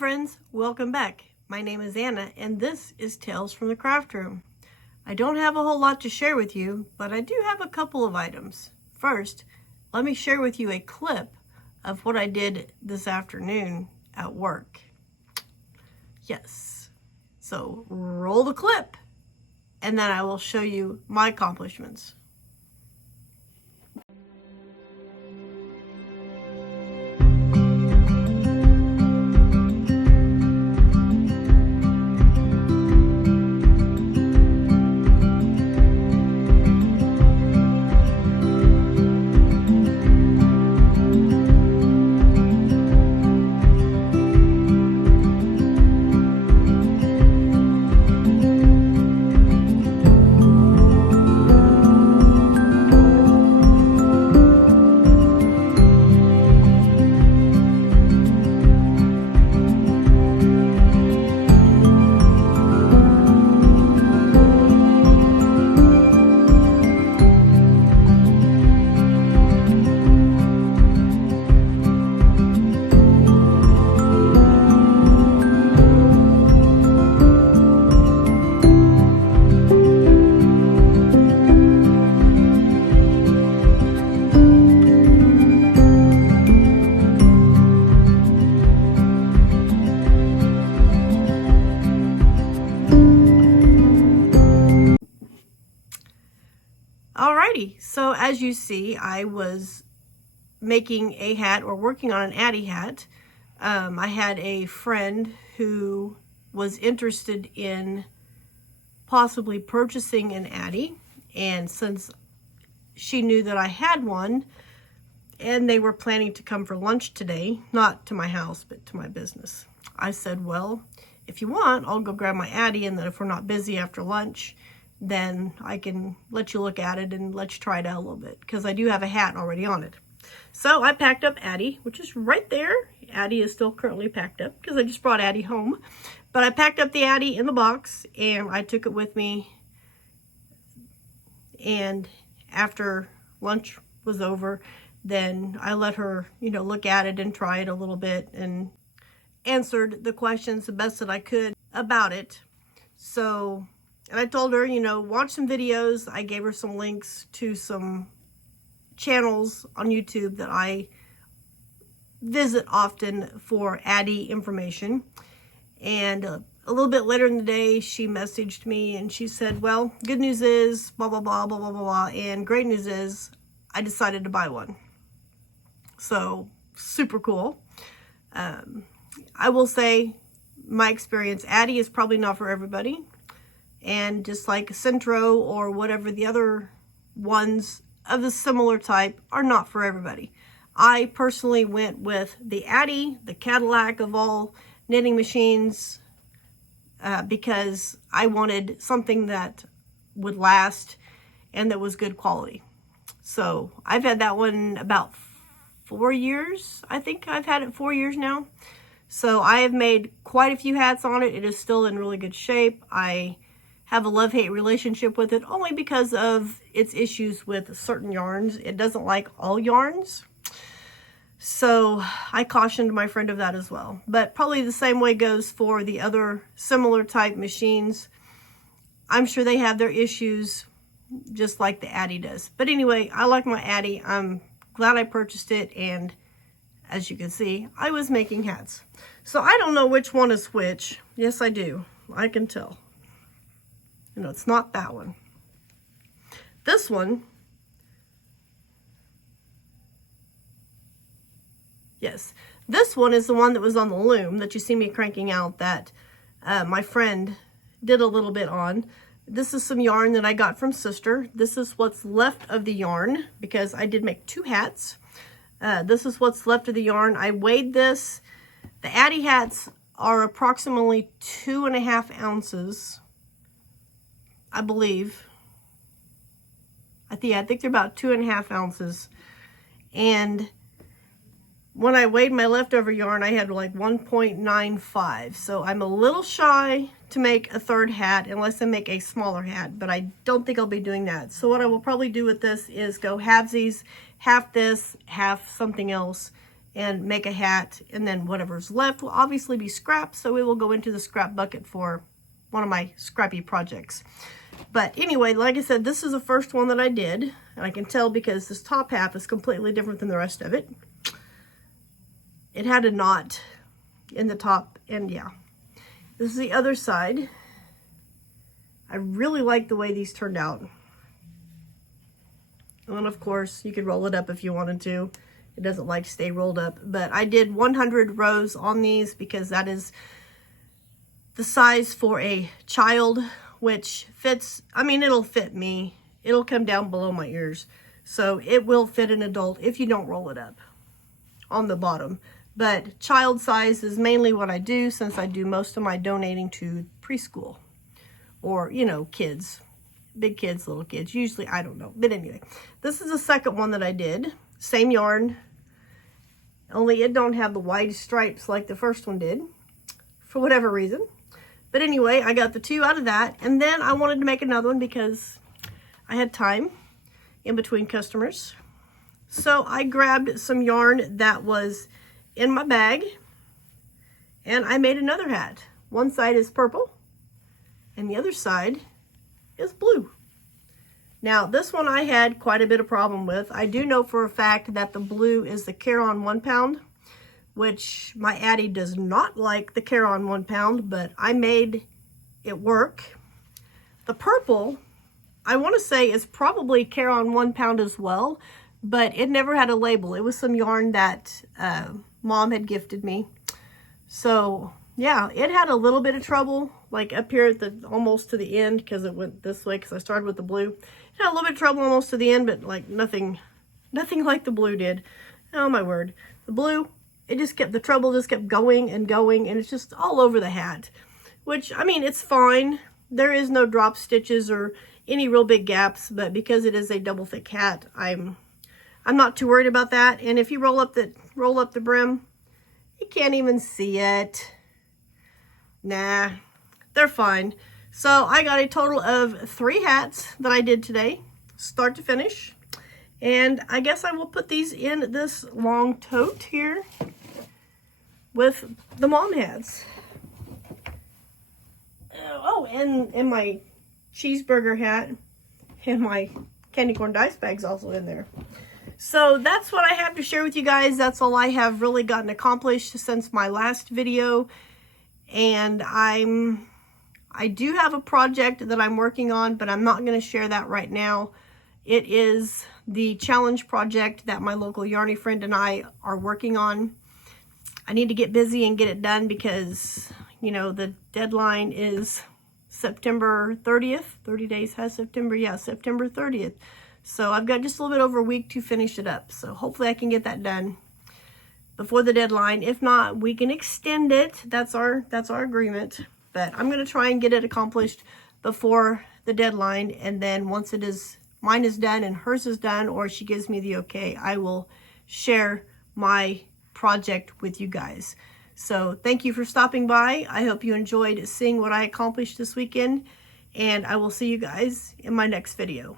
friends, welcome back. My name is Anna and this is Tales from the Craft Room. I don't have a whole lot to share with you, but I do have a couple of items. First, let me share with you a clip of what I did this afternoon at work. Yes, so roll the clip and then I will show you my accomplishments. Alrighty, so as you see, I was making a hat or working on an Addi hat. I had a friend who was interested in possibly purchasing an Addi, and since she knew that I had one and they were planning to come for lunch today, not to my house but to my business, I said, well, if you want, I'll go grab my Addi, and then if we're not busy after lunch, then I can let you look at it and let you try it out a little bit, because I do have a hat already on it. So I packed up Addi, which is right there. Addi is still currently packed up because I just brought Addi home. But I packed up the Addi in the box and I took it with me. And after lunch was over, then I let her, look at it and try it a little bit and answered the questions the best that I could about it. So, and I told her, watch some videos. I gave her some links to some channels on YouTube that I visit often for Addi information. And a little bit later in the day, she messaged me and she said, well, good news is blah, blah, blah, blah, blah, blah, blah. And great news is I decided to buy one. So super cool. I will say my experience, Addi is probably not for everybody. And just like Centro or whatever the other ones of the similar type are not for everybody. I personally went with the Addi, the Cadillac of all knitting machines, because I wanted something that would last and that was good quality. So I've had that one about 4 years. I think I've had it 4 years now. So I have made quite a few hats on it. It is still in really good shape. I have a love-hate relationship with it only because of its issues with certain yarns. It doesn't like all yarns. So I cautioned my friend of that as well. But probably the same way goes for the other similar type machines. I'm sure they have their issues just like the Addi does. But anyway, I like my Addi. I'm glad I purchased it, and as you can see, I was making hats. So I don't know which one is which. Yes, I do. I can tell. It's not that one. This one, yes, this one is the one that was on the loom that you see me cranking out that my friend did a little bit on. This is some yarn that I got from Sister. This is what's left of the yarn because I did make 2 hats. This is what's left of the yarn. I weighed this. The Addi hats are approximately 2.5 ounces. I believe. I think they're about 2.5 ounces. And when I weighed my leftover yarn, I had like 1.95. So I'm a little shy to make a 3rd hat unless I make a smaller hat, but I don't think I'll be doing that. So what I will probably do with this is go halvesies, half this, half something else, and make a hat, and then whatever's left will obviously be scrap, so it will go into the scrap bucket for one of my scrappy projects. But anyway, like I said, this is the first one that I did, and I can tell because this top half is completely different than the rest of it. It had a knot in the top, and yeah. This is the other side. I really like the way these turned out. And then of course, you could roll it up if you wanted to. It doesn't like to stay rolled up, but I did 100 rows on these because that is the size for a child, which fits, I mean, it'll fit me. It'll come down below my ears. So it will fit an adult if you don't roll it up on the bottom. But child size is mainly what I do, since I do most of my donating to preschool. Or, you know, kids. Big kids, little kids. Usually, I don't know. But anyway, this is the second one that I did. Same yarn, only it don't have the wide stripes like the first one did, for whatever reason. But anyway, I got the 2 out of that, and then I wanted to make another one because I had time in between customers. So I grabbed some yarn that was in my bag, and I made another hat. One side is purple, and the other side is blue. Now, this one I had quite a bit of problem with. I do know for a fact that the blue is the Caron 1 pound, which my Addi does not like the Caron 1 pound, but I made it work. The purple, I want to say, is probably Caron 1 pound as well, but it never had a label. It was some yarn that Mom had gifted me. So, yeah, it had a little bit of trouble, like up here at the almost to the end, because it went this way because I started with the blue. It had a little bit of trouble almost to the end, but like nothing like the blue did. Oh my word. The blue, the trouble just kept going, and it's just all over the hat. Which, I mean, it's fine. There is no drop stitches or any real big gaps, but because it is a double thick hat, I'm not too worried about that. And if you roll up the brim, you can't even see it. Nah, they're fine. So I got a total of 3 hats that I did today, start to finish. And I guess I will put these in this long tote here with the mom hats. Oh, and my cheeseburger hat and my candy corn dice bag's also in there. So that's what I have to share with you guys. That's all I have really gotten accomplished since my last video. And I do have a project that I'm working on, but I'm not going to share that right now. It is the challenge project that my local yarny friend and I are working on. I need to get busy and get it done because, you know, the deadline is September 30th. 30 days has September. Yeah, September 30th. So I've got just a little bit over a week to finish it up. So hopefully I can get that done before the deadline. If not, we can extend it. That's our agreement. But I'm going to try and get it accomplished before the deadline. And then once mine is done and hers is done, or she gives me the okay, I will share my project with you guys. So thank you for stopping by. I hope you enjoyed seeing what I accomplished this weekend. And I will see you guys in my next video.